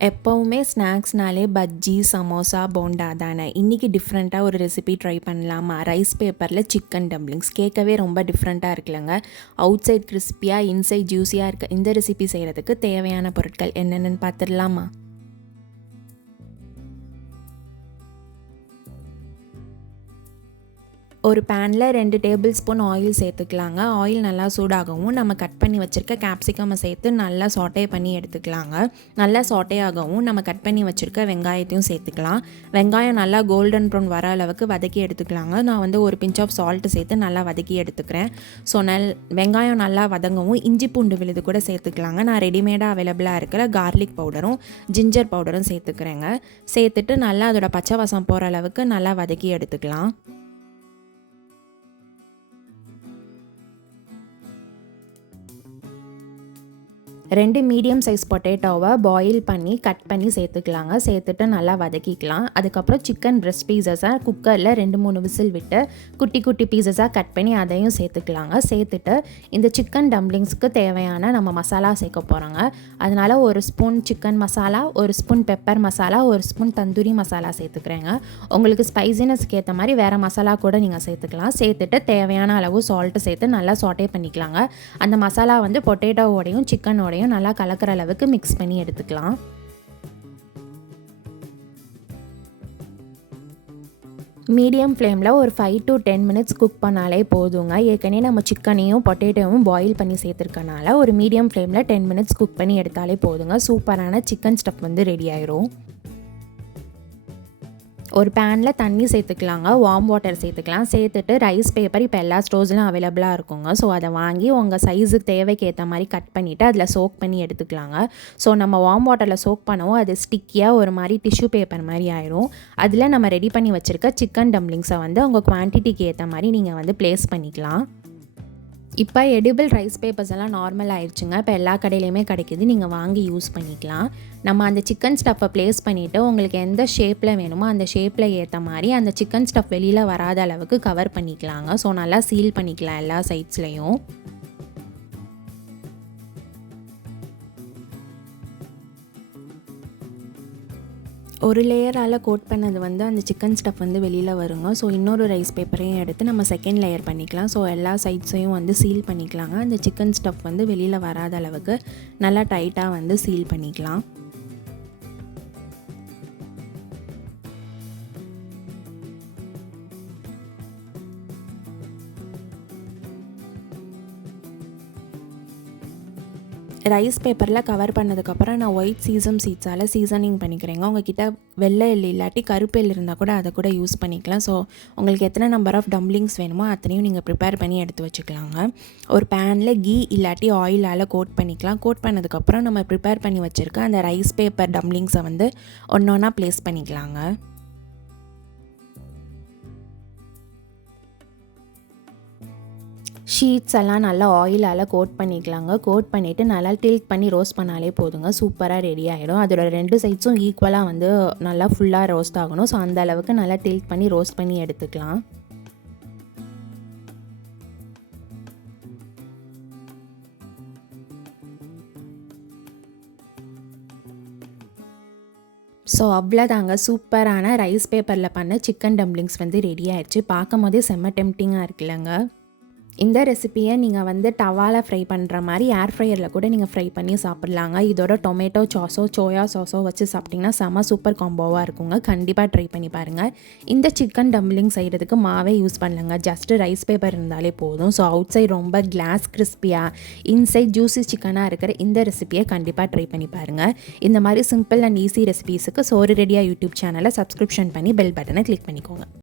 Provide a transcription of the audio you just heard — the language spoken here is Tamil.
எப்போவுமே ஸ்நாக்ஸ்னாலே பஜ்ஜி, சமோசா, போண்டா தானே. இன்றைக்கி டிஃப்ரெண்ட்டாக ஒரு ரெசிபி ட்ரை பண்ணலாமா? ரைஸ் பேப்பரில் சிக்கன் டம்ப்ளிங்ஸ். கேட்கவே ரொம்ப டிஃப்ரெண்ட்டாக இருக்குல்லங்க. அவுட் சைட் கிறிஸ்பியாக, இன்சைட் ஜூஸியாக இருக்க இந்த ரெசிபி செய்கிறதுக்கு தேவையான பொருட்கள் என்னென்னு பார்த்துடலாமா? ஒரு பேனில் 2 டேபிள் ஸ்பூன் ஆயில் சேர்த்துக்கலாங்க. ஆயில் நல்லா சூடாகவும் நம்ம கட் பண்ணி வச்சுருக்க கேப்சிகமை சேர்த்து நல்லா சாட்டே பண்ணி எடுத்துக்கலாங்க. நல்லா சாட்டே ஆகவும் நம்ம கட் பண்ணி வச்சுருக்க வெங்காயத்தையும் சேர்த்துக்கலாம். வெங்காயம் நல்லா கோல்டன் ப்ரௌன் வர அளவுக்கு வதக்கி எடுத்துக்கலாங்க. நான் வந்து ஒரு பிஞ்ச் ஆஃப் சால்ட்டு சேர்த்து நல்லா வதக்கி எடுத்துக்கிறேன். ஸோ வெங்காயம் நல்லா வதங்கவும் இஞ்சி பூண்டு விழுது கூட சேர்த்துக்கலாங்க. நான் ரெடிமேடாக அவைலபிளாக இருக்கிற கார்லிக் பவுடரும் ஜிஞ்சர் பவுடரும் சேர்த்துக்கிறேங்க. சேர்த்துட்டு நல்லா அதோட பச்சை வாசம் போகிற அளவுக்கு நல்லா வதக்கி எடுத்துக்கலாம். 2 மீடியம் சைஸ் பொட்டேட்டோவை பாயில் பண்ணி கட் பண்ணி சேர்த்துக்கலாங்க. சேர்த்துட்டு நல்லா வதக்கிக்கலாம். அதுக்கப்புறம் சிக்கன் பிரெஸ்ட் பீசஸை குக்கரில் 2-3 விசில் விட்டு குட்டி குட்டி பீசஸாக கட் பண்ணி அதையும் சேர்த்துக்கலாங்க. சேர்த்துட்டு இந்த சிக்கன் டம்ப்ளிங்ஸ்க்கு தேவையான நம்ம மசாலா சேர்க்க போகிறோங்க. அதனால் 1 spoon chicken masala, 1 spoon pepper masala, 1 spoon tandoori masala சேர்த்துக்கிறேங்க. உங்களுக்கு ஸ்பைசினஸ்க்கு ஏற்ற மாதிரி வேறு மசாலா கூட நீங்கள் சேர்த்துக்கலாம். சேர்த்துட்டு தேவையான அளவு சால்ட்டு சேர்த்து நல்லா சாட்டே பண்ணிக்கலாங்க. அந்த மசாலா வந்து பொட்டேட்டோவோடையும் சிக்கனோடையும் நல்லா கலக்கிற அளவுக்கு மிக்ஸ் பண்ணி எடுத்துக்கலாம். மீடியம் ஃப்ளேமில் ஒரு 5 to 10 மினிட்ஸ் குக் பண்ணாலே போதுங்க. ஏற்கனவே நம்ம சிக்கனையும் பொட்டேட்டோவும் பாயில் பண்ணி சேர்த்துருக்கனால ஒரு மீடியம் ஃப்ளேமில் 10 மினிட்ஸ் குக் பண்ணி எடுத்தாலே போதுங்க. சூப்பரான சிக்கன் ஸ்டஃப் வந்து ரெடி ஆயிரும். ஒரு பேனில் தண்ணி சேர்த்துக்கலாங்க. வார்ம் வாட்டர் சேர்த்துக்கலாம். சேர்த்துட்டு ரைஸ் பேப்பர் இப்போ எல்லா ஸ்டோர்ஸ்லையும் அவைலபிளாக இருக்குங்க. ஸோ அதை வாங்கி உங்கள் சைஸுக்கு தேவைக்கு ஏற்ற மாதிரி கட் பண்ணிவிட்டு அதில் சோக் பண்ணி எடுத்துக்கலாங்க. ஸோ நம்ம வார்ம் வாட்டரில் சோக் பண்ணவும் அது ஸ்டிக்கியாக ஒரு மாதிரி டிஷ்யூ பேப்பர் மாதிரி ஆயிரும். அதில் நம்ம ரெடி பண்ணி வச்சுருக்க சிக்கன் டம்ப்ளிங்ஸை வந்து உங்கள் குவான்டிட்டிக்கு ஏற்ற மாதிரி நீங்கள் வந்து ப்ளேஸ் பண்ணிக்கலாம். இப்போ எடிபிள் ரைஸ் பேப்பர்ஸ் எல்லாம் நார்மல் ஆயிடுச்சுங்க. இப்போ எல்லா கடையிலையுமே கிடைக்கிது. நீங்கள் வாங்கி யூஸ் பண்ணிக்கலாம். நம்ம அந்த சிக்கன் ஸ்டஃப்பை ப்ளேஸ் பண்ணிவிட்டு உங்களுக்கு எந்த ஷேப்பில் வேணுமோ அந்த ஷேப்பில் ஏற்ற மாதிரி அந்த சிக்கன் ஸ்டஃப் வெளியில் வராத அளவுக்கு கவர் பண்ணிக்கலாங்க. ஸோ நல்லா சீல் பண்ணிக்கலாம் எல்லா சைட்ஸ்லையும். ஒரு லேயரால் கோட் பண்ணது வந்து அந்த சிக்கன் ஸ்டஃப் வந்து வெளியில் வருங்க. ஸோ இன்னொரு ரைஸ் பேப்பரையும் எடுத்து நம்ம செகண்ட் லேயர் பண்ணிக்கலாம். ஸோ எல்லா சைட்ஸையும் வந்து சீல் பண்ணிக்கலாங்க. அந்த சிக்கன் ஸ்டஃப் வந்து வெளியில் வராத அளவுக்கு நல்லா டைட்டாக வந்து சீல் பண்ணிக்கலாம். ரைஸ் பேப்பரில் கவர் பண்ணதுக்கப்புறம் நான் ஒயிட் சீசம் சீட்ஸால் சீசனிங் பண்ணிக்கிறேங்க. உங்கள்கிட்ட வெள்ளை எள் இல்லாட்டி கருப்பு எள் இருந்தால் கூட அதை கூட யூஸ் பண்ணிக்கலாம். ஸோ உங்களுக்கு எத்தனை நம்பர் ஆஃப் டம்ப்ளிங்ஸ் வேணுமோ அத்தனையும் நீங்கள் ப்ரிப்பேர் பண்ணி எடுத்து வச்சுக்கலாங்க. ஒரு பேனில் கீ இல்லாட்டி ஆயிலால் கோட் பண்ணிக்கலாம். கோட் பண்ணதுக்கப்புறம் நம்ம ப்ரிப்பேர் பண்ணி வச்சுருக்க அந்த ரைஸ் பேப்பர் டம்ப்ளிங்ஸை வந்து ஒன்று ஒன்றா ப்ளேஸ் பண்ணிக்கலாங்க. ஷீட்ஸ் எல்லாம் நல்லா ஆயிலால் கோட் பண்ணிக்கலாங்க. கோட் பண்ணிவிட்டு நல்லா டில்ட் பண்ணி ரோஸ்ட் பண்ணாலே போதுங்க. சூப்பராக ரெடி ஆகிடும். அதோட 2 சைட்ஸும் ஈக்குவலாக வந்து நல்லா ஃபுல்லாக ரோஸ்ட் ஆகணும். ஸோ அந்த அளவுக்கு நல்லா டில்ட் பண்ணி ரோஸ்ட் பண்ணி எடுத்துக்கலாம். ஸோ அவ்வளோதாங்க, சூப்பரான ரைஸ் பேப்பரில் பண்ண சிக்கன் டம்ப்ளிங்ஸ் வந்து ரெடி ஆயிடுச்சு. பார்க்கும் போதே செம்ம டெம்ப்டிங்காக இருக்குல்லங்க. இந்த ரெசிப்பியை நீங்கள் வந்து டவாவில் ஃப்ரை பண்ணுற மாதிரி ஏர் ஃப்ரையரில் கூட நீங்கள் ஃப்ரை பண்ணி சாப்பிட்லாங்க. இதோட டொமேட்டோ சாஸோ சோயா சாஸோ வச்சு சாப்பிட்டிங்கன்னா செம்ம சூப்பர் காம்போவாக இருக்குங்க. கண்டிப்பாக ட்ரை பண்ணி பாருங்கள். இந்த சிக்கன் டம்ப்ளிங் செய்கிறதுக்கு மாவே யூஸ் பண்ணலங்க. ஜஸ்ட்டு ரைஸ் பேப்பர் இருந்தாலே போதும். ஸோ அவுட் சைட் ரொம்ப கிளாஸ் கிறிஸ்பியாக, இன்சைட் ஜூஸி சிக்கனாக இருக்கிற இந்த ரெசிப்பியை கண்டிப்பாக ட்ரை பண்ணி பாருங்கள். இந்த மாதிரி சிம்பிள் அண்ட் ஈஸி ரெசிபீஸுக்கு சோறு ரெடியாக யூடியூப் சேனலை சப்ஸ்கிரிப்ஷன் பண்ணி பெல் பட்டனை கிளிக் பண்ணிக்கோங்க.